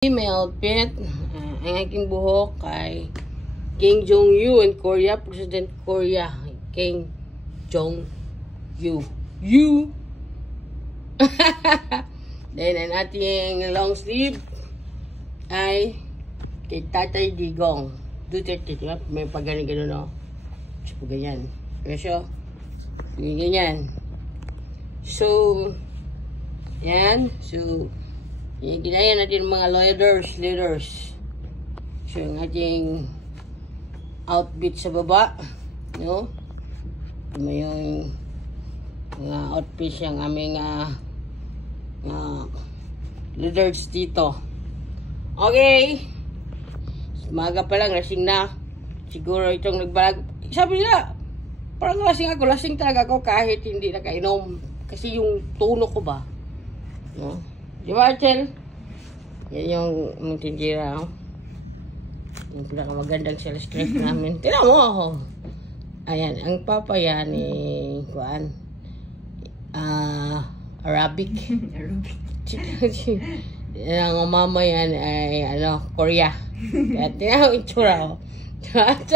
Female pet, ang aking buhok kay Kim Jong-un in Korea, President Korea, Kim Jong-un. Then, ang ating long sleeve ay kay Tatay Digong. Duterte, diba? May pag-gano, no? So, ganyan. Kasi, ganyan. So, yan. So, ginaya natin mga leaders. So, yung ating outfit sa baba, no? Ito yung mga outfit yung aming leaders dito. Okay. Maga pa lang, lasing na. Siguro itong nagbalag. Sabi nila, parang lasing talaga ako kahit hindi nakainom. Kasi yung tono ko ba, no? Di ba, Achel? Yan yung muntinjira, oh. Yung pinakamagandang sales craft namin. Tira mo ako. Ayan, ang papa yan kuan. Arabic. Ang mama yan ay, Korea. Kaya tira mo itsura, oh. At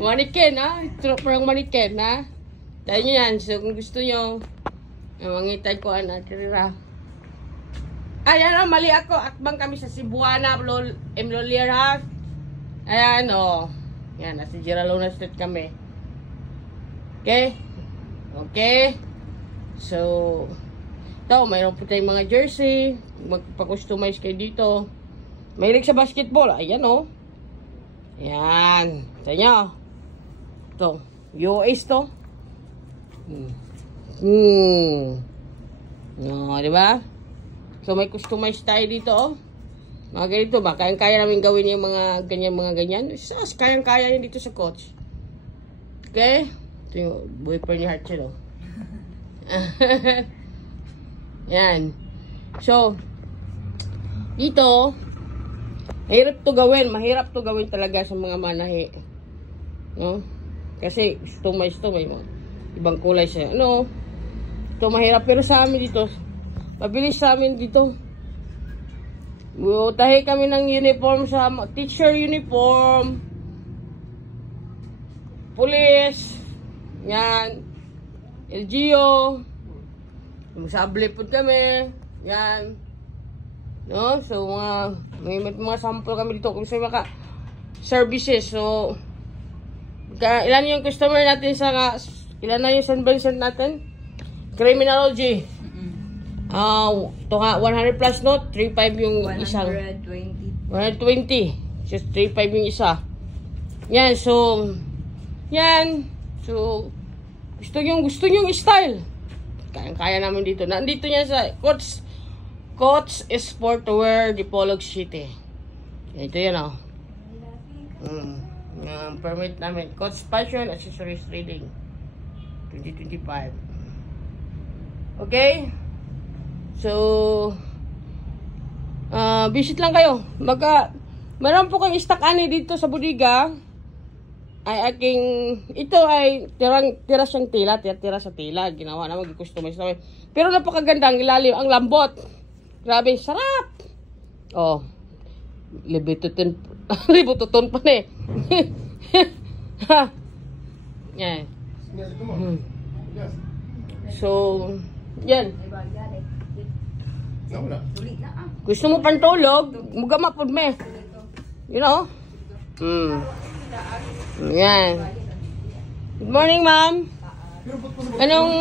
maniken, ha? Itsura parang maniken, ha? Tayo nyo yan. So, kung gusto nyo, mangitay ko, tira. Ayan, mali ako. Akbang kami sa Cebuana, Emlolier, ha? Ayan, Yan, nasa Giralona Street kami. Okay? Okay? So, ito, mayroon po tayong mga jersey. Magpa-customize kayo dito. Mahilig sa basketball. Ayan, Ayan. Sa inyo. Ito. US to. No, diba? So, may customize tayo dito, Mga ganito ba? Kayang-kaya namin gawin yung mga ganyan. So, kayang-kaya yun dito sa coach. Okay? Ito yung boyfriend ni Hartzell, Yan. So, dito, mahirap to gawin talaga sa mga manahe. No? Kasi, customize to, may mga ibang kulay siya. Ito mahirap. Pero sa amin dito, mabilis sa amin dito. Tahi kami ng uniform sa teacher uniform, police, yan, LGO, sable po kami, yan. No? So, may sample kami dito kung sa mga services. So, ilan yung customer natin ilan na yung San Vincent natin? Criminology. Ito nga, 100 plus, no? 3.5 yung isang. 120. Just 3.5 yung isa. Yan, so, So, gusto yung style. Kaya namin dito. Nandito yan sa Coach Sportwear, Dipolog City. Ito yan, permit namin. Coach Fashion Accessories Trading. 2025. Okay? So, visit lang kayo. Meron po kang stock dito sa bodega. Ito ay tira siyang tela. Tira sa tela. Ginawa na mag-customize namin. Pero napakaganda ang ilalim. Ang lambot. Grabe, sarap. Libututon pa na Yan. So, yan. Gusto mo pantulog? Mugama po me. You know? Yan. Good morning, ma'am. Anong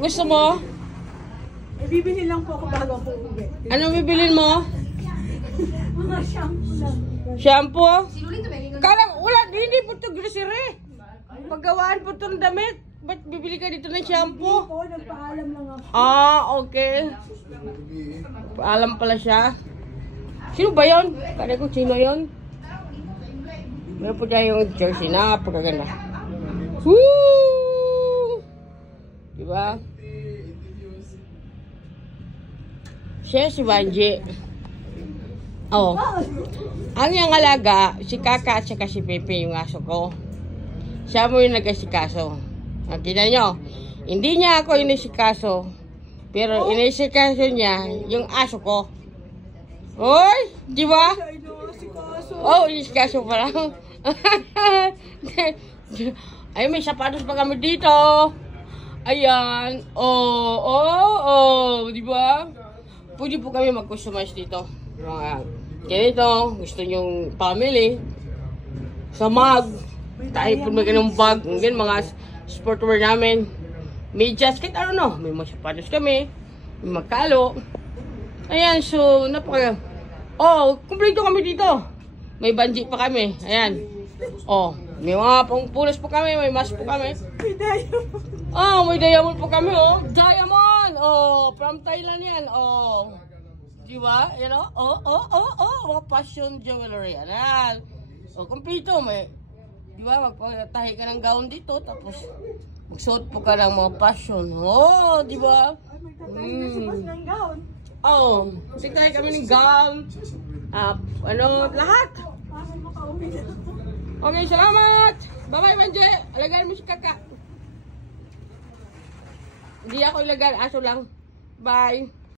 gusto mo? Bibili lang po ako bago po uwi. Anong bibilin mo? Mga shampoo lang. Shampoo? Kala, wala, hindi po ito grocery. Paggawaan po itong damit. Ba't bibili ka dito ng shampoo? Hindi po, nagpaalam lang ako. Okay. Paalam pala siya. Sino ba yun? Kala ko sino yun? Meron po tayo yung jersey. Napakaganda. Woo! Diba? Siya si Banji. Ang yung alaga, si Kaka at saka si Pepe, yung aso ko. Siya mo yung nag-asikaso. Kita nyo, hindi niya ako inisikaso, pero inisikaso niya yung aso ko. Oy, di ba? Ay, no, si Kaso. Oh, inisikaso pa lang. Ay, may sapatos pa kami dito. Ayan. Di ba? Pwede po kami mag-customize dito. Mga ganito, gusto nyong family. Sa mag. Tayo po may ganung bag. Ganyan, mga sportwear namin. May jacket, may mga sapatos kami. May magkalo. Ayan, so, kumpleto kami dito. May banji pa kami. Ayan. May mga pangpulas po kami. May mask po kami. May diamond. May diamond po kami, Diamond! From Thailand yan, Di ba? Yan, mga fashion jewelry. Ayan. Kumpleto, di ba? Magpatahi ka ng gown dito, tapos magsuot po ka ng mga fashion. Di ba? Ay, magtatayo na si Boss ng gown. Sigtahay kami ng gown. Lahat. Para makauwi na. Okay, salamat! Bye-bye, Manje! Alagaan mo si Kaka. Hindi ako ilagan, aso lang. Bye!